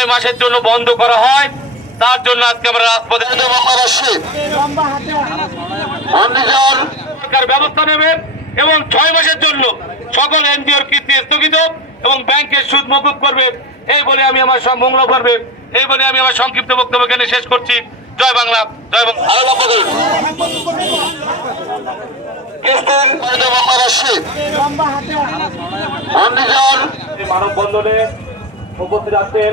ছয় মাসের জন্য বন্ধ করা হয়। তার জন্য আজকে আমরা রাজপথে সরকার ব্যবস্থা নেবে এবং ছয় মাসের জন্য সকল এনজিওর কিস্তি স্থগিত এবং ব্যাংকের সুদ মকুব করবে এই বলে আমি আমার মঙ্গল করবে এই বলে আমি আমার সংক্ষিপ্ত বক্তব্য এখানে শেষ করছি। জয় বাংলা জয় বাংলা। মানববন্ধনে উপস্থিত আছেন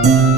Thank